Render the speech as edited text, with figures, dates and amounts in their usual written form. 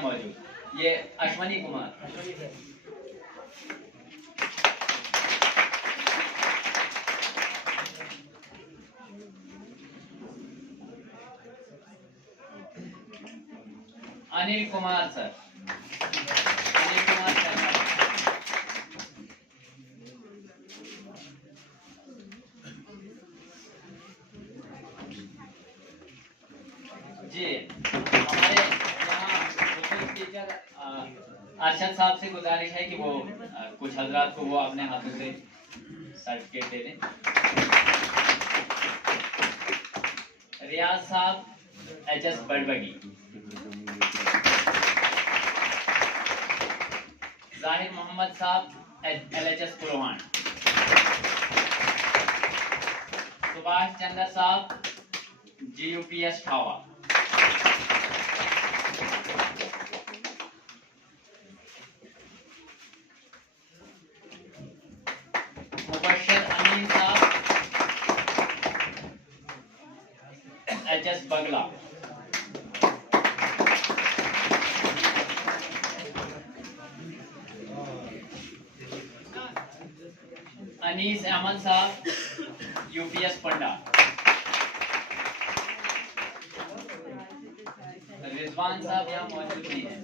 हैं मौजूद, ये अश्वनी कुमार। अनिल कुमार सर, अनिल कुमार सर जी। हमारे यहाँ टीचर अरशद साहब से गुजारिश है कि वो कुछ हजरात को वो अपने हाथों से सर्टिफिकेट दे दें। रियाज साहब HS बड़बगी, जाहिर मोहम्मद साहब LHS पुरवान, सुभाष चंद्र साहब GUPS ठावा, मुबशर अमीन साहब HS बगला, अनीस अहमद साहब UPS पंडा, रिजवान साहब यहाँ मौजूद नहीं है।